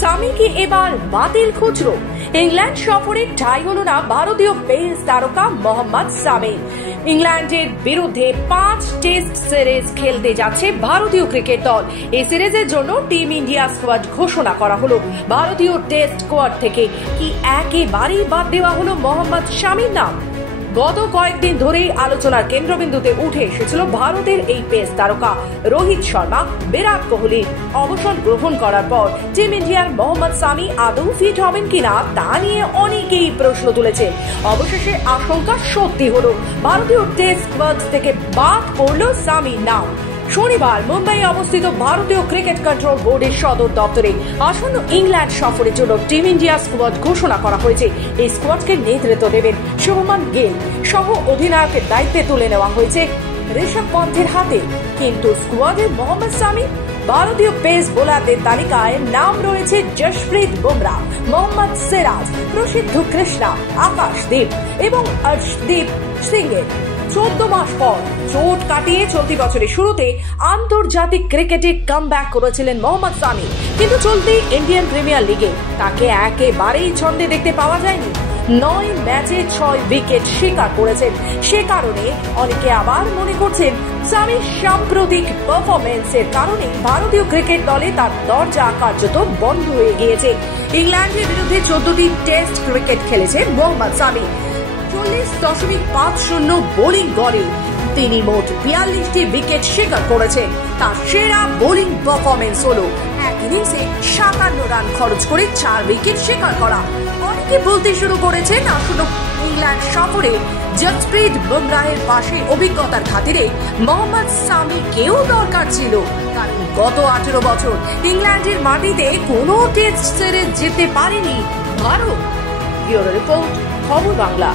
সামি কি এবার বাতিল খুচরো? ইংল্যান্ড সফরে ঠাঁই হল না ভারতীয় পেস তারকা মোহাম্মদ সামি। ইংল্যান্ডের বিরুদ্ধে 5 টেস্ট সিরিজ খেলতে যাচ্ছে ভারতীয় ক্রিকেট দল। এই সিরিজের জন্য টিম ইন্ডিয়া স্কোয়াড ঘোষণা করা হলো। ভারতীয় টেস্ট স্কোয়াড থেকে কি একেবারেই বাদ দেওয়া হলো মোহাম্মদ সামির নাম? গত কয়েকদিন ধরেই আলোচনার কেন্দ্রবিন্দুতে উঠে এসেছিল ভারতের এই পেস তারকা রোহিত শর্মা বিরাট কোহলির অবসর গ্রহণ করার পর টিম ইন্ডিয়ার মোহাম্মদ সামি আদৌ ফিট হবেন কিনা তা নিয়ে অনেকেই প্রশ্ন তুলেছে। অবশেষে আশঙ্কা সত্যি হলো, ভারতীয় টেস্ট স্কোয়াড থেকে বাদ পড়ল সামির নাম। শনিবার মুম্বাইয়ে অবস্থিত ভারতীয় ক্রিকেট কন্ট্রোল বোর্ডের সদর দপ্তরে আসন্ন ইংল্যান্ড সফরের জন্য টিম ইন্ডিয়া স্কোয়াড ঘোষণা করা হয়েছে। এই স্কোয়াডকে নেতৃত্ব দেবেন শুভমান গিল সহ অধিনায়কের দায়িত্বে তুলে নেওয়া হয়েছে ঋষভ পন্থের হাতে। কিন্তু স্কোয়াডে মোহাম্মদ সামি, ভারতীয় পেস বোলারদের তালিকায় নাম রয়েছে জশপ্রীত বুমরা, মোহাম্মদ সিরাজ, প্রসিদ্ধ কৃষ্ণা, আকাশদীপ এবং অর্শদীপ সিং এর। 14 মাস পর চোট কাটিয়ে চলতি বছরের শুরুতে আন্তর্জাতিক ক্রিকেটে কামব্যাক করেছিলেন মোহাম্মদ সামি, কিন্তু চলতি ইন্ডিয়ান প্রিমিয়ার লিগে তাকে একেবারেই ছন্দে দেখতে পাওয়া যায়নি। 9 ম্যাচে 6 উইকেট শিকার করেছেন। সে কারণে অনেকে আবার মনে করছেন সামির সাম্প্রতিক পারফরমেন্সের কারণে ভারতীয় ক্রিকেট দলে তার দরজা কার্যত বন্ধ হয়ে গিয়েছে। ইংল্যান্ডের বিরুদ্ধে 14টি টেস্ট ক্রিকেট খেলেছে মোহাম্মদ সামি। 40.50 বোলিং গড়ে তিনি মোট 42টি উইকেট শিকার করেছেন। তার সেরা বোলিং পারফরমেন্স হলো এক ইনিংসে 57 রান খরচ করে 4 উইকেট শিকার করা। অনেকে বলতে শুরু করেছেন আসন্ন ইংল্যান্ড সফরে জসপ্রীত বুমরাহের পাশে অভিজ্ঞতার খাতিরে মোহাম্মদ সামি কেউ দরকার ছিল, কারণ গত 18 বছর ইংল্যান্ডের মাটিতে কোনো টেস্ট সিরিজ জিততে পারেনি ভারত। ব্যুরো রিপোর্ট, খবর বাংলা।